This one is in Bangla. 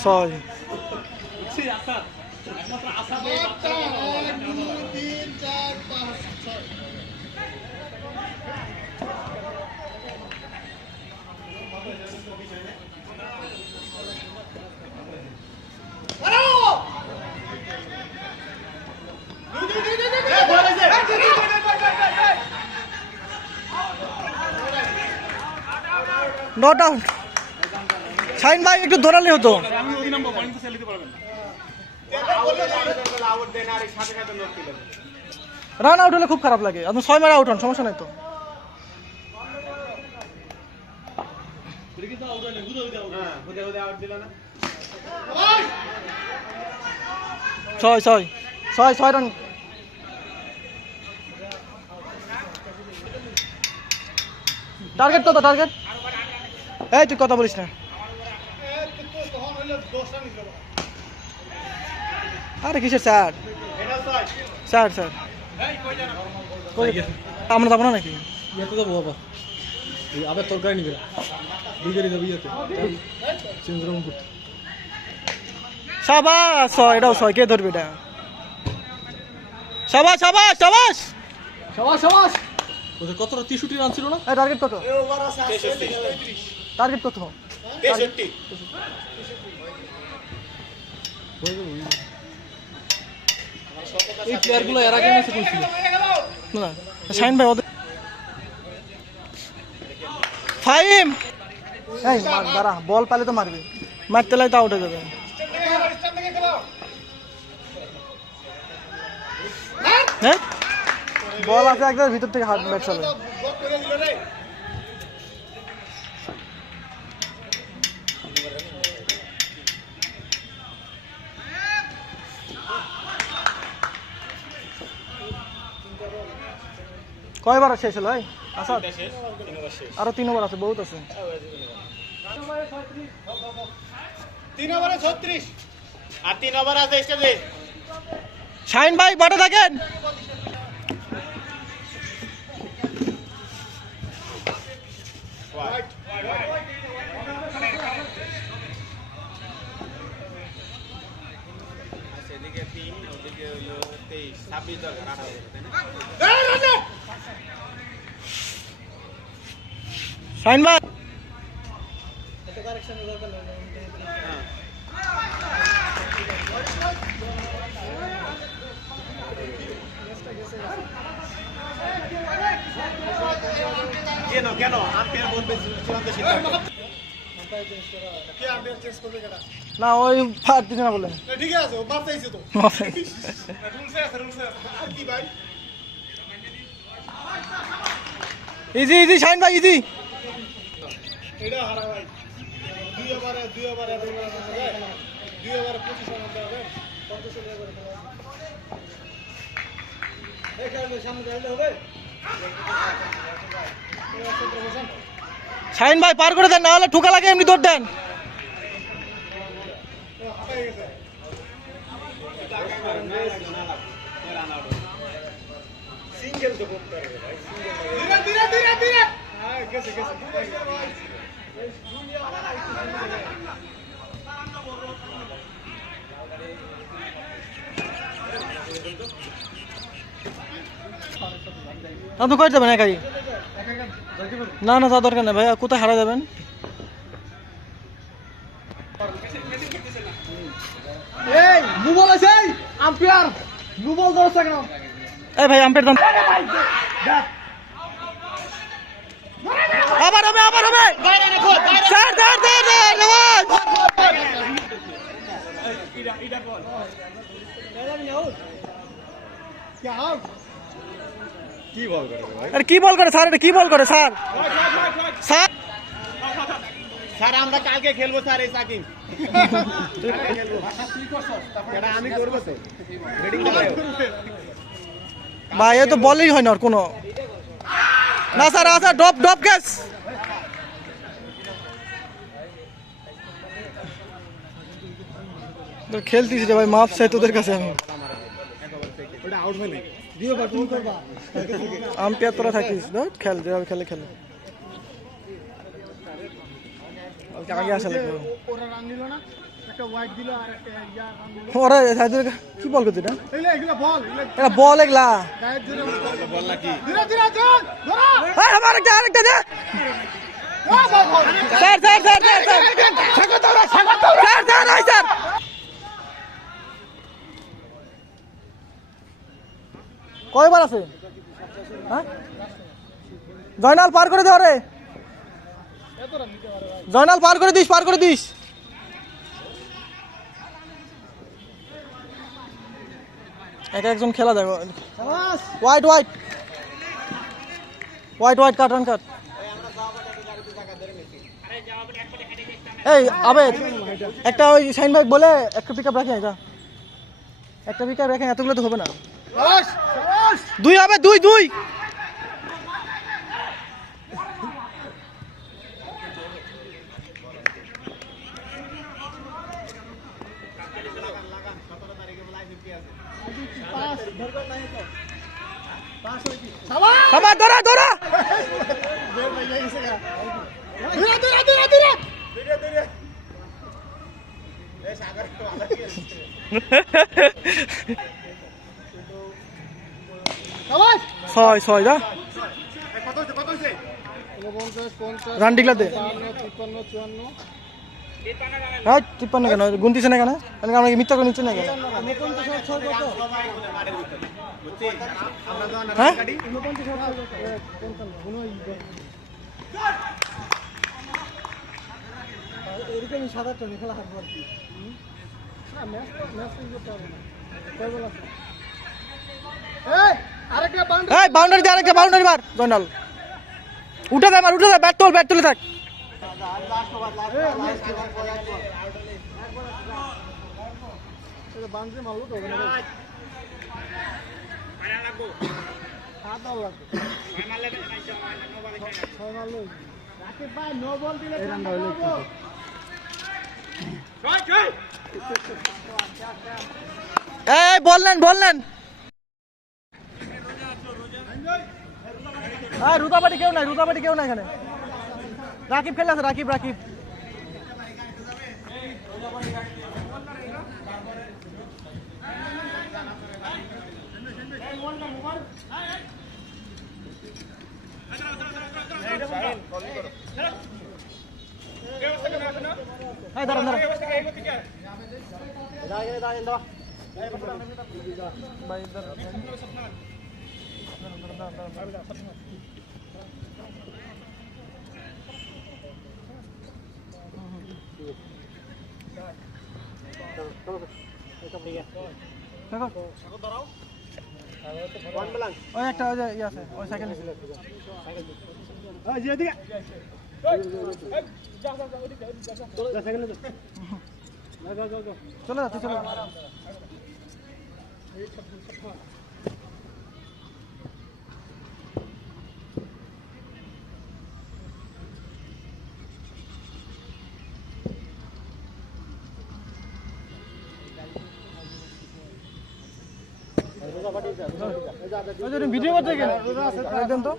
ছয় নট আউট শাইন ভাই, একটু দৌড়ালে হতো। রান আউট হলে খুব খারাপ লাগে। আপনি ছয় মারে আউট হন, সমস্যা নাই তো। ছয় ছয়। ছয় ছয় রান টার্গেট কত টার্গেট এই, তুই কথা বলিস না। আরে কিসের স্যার? Sir sir. কই? আমরা যাব না নাকি? ইয়াতে যাব বাবা। আবার তরকারি নিবে। দুই গাড়ি যাব ইয়াতে। করতে সাবাস এটাও ছয়। কে ধরবে এটা? সাবাস সাবাস সাবাস! সবাস সবাস! ওদের কতটা? তিশুটি রান ছিল না? এই টার্গেট কত? টার্গেট কত? এই প্লেয়ারগুলো এর আগে ম্যাচে করছিল না শাইন ভাই ওদের ফাইম এই মার দাঁড়া বল পালে তো মারবে। মারতে লাই তো আউট হয়ে যাবে। হ্যাঁ? বল আছে একদম ভিতর থেকে হাত ব্যাট চলে। কয়বার শেষ হলো আরও তিন ওভার আছে বহুত আছে। তিন ওভারে ছত্রিশ। আর তিন ওভার আছে স্টেজে শাইন ভাই বটে থাকেন। সেদিকে তিন ওদিকে হলো তেইশ ছাব্বিশ দরকার আঠারো তাই না শাইন ভাই কেন কেন না ওই ফার দিতে না বলেন ঠিক আছে তো ইজি ইজি শাইন ভাই ইজি এটা হারা ভাই দুই ওভারে দুই ওভারে এত যায় দুই ওভারে পঁচিশ রান করতে হবে। এই সামনে যাইলে হবে। শাইন ভাই পার করে দেন না হলে ঠুকা লাগে এমনি দৌড় দেন। সিঙ্গেল তো করতে হবে ভাই। সিঙ্গেল ধীরে ধীরে ধীরে। হ্যাঁ গেছে গেছে। আপনি কই যাবেন একাই? না না যা দরকার নেই ভাই কোথায় হারা যাবেন? এই মুবল আছে আম্পায়ার। মুবল ধরছে কেন? এই ভাই আম্পের দাম আবার হবে আবার হবে। স্যার ধর ধর ধর রেওয়াজ কি বল করে ভাই বল করে স্যার এটা কি বল করে স্যার? স্যার। স্যার আমরা কালকে খেলব স্যার এই আমি করব তো। ভাই এ তো বলেই হয় না আর কোনো। না স্যার আচ্ছা ডপ ডপ গ্যাস খেলতিস রে ভাই মাপ চাই তোদের কাছে আমি ওটা আউট হয় নাই দিও বা তুমি করবা আম্পায়ার তোরা থাকিস খেল যেভাবে খেলে খেলে আগে আসা লাগবে ওরা রান দিল না একটা হোয়াইট দিল আর একটা ইয়া রান দিল ওরা সাইদুল কি বল করছে এটা এগুলো এগুলো বল এগুলো বল এগুলা বল নাকি এই, আমার একটা আরেকটা দে। Sir sir sir sir sir. Sir sir sir. কয়বার আছে? হ্যাঁ? জয়নাল পার করে দে রে জয়নাল পার করে দিস পার করে দিস। এক একজন খেলা দেখো। White white white white cut cut এই আবেদ একটা ওই সাইন বাইক বলে একটা পিক আপ রাখি এটা একটা পিক আপ রাখেন এতগুলো তো হবে না। দুই হবে দুই দুই। ধরা ধরা বের ভাই গেছে গা ধীরে ধীরে ধীরে ধীরে সাবাস ছয় ছয় যা কত হইছে কত হইছে 49 50 রান ডিগলা দে 53 54 হ্যাঁ তিপ্পান্ন কেন? গুনতিছে না কেন? কেন আমরা মিথ্যা করে নিচ্ছে না কেন? হ্যাঁ? এরকমই কি না ম্যাচ ম্যাচ করতে হবে না। কয় আছে। এই আরেকটা বাউন্ডারি এই বাউন্ডারি দে আরেকটা বাউন্ডারি মার। জয়নাল। উঠে দে মার উঠে দে ব্যাট তোল ব্যাট তুলে থাক। বাউন্ডারি মারলো তো ওখানে সাত ছয় মারলো রাকিব ভাই নো বল দিলে রানটা হলো এই, বললেন বললেন। হ্যাঁ রুতাবাটি কেউ নাই রুতাবাটি কেউ নাই এখানে। রাকিব খেলে আছে, রাকিব রাকিব। এই, দাঁড়ান দাঁড়ান। ভাই দাঁড়ান দেখো ওই একটা ওই যে ইয়ে আছে ওই সাইকেল নিচে এই যে এদিকে যা সেকেন্ডে যা যা যা যা চলে যাচ্ছে চলে যা। ওই যে ভিডিও করতে গেলে একদম তো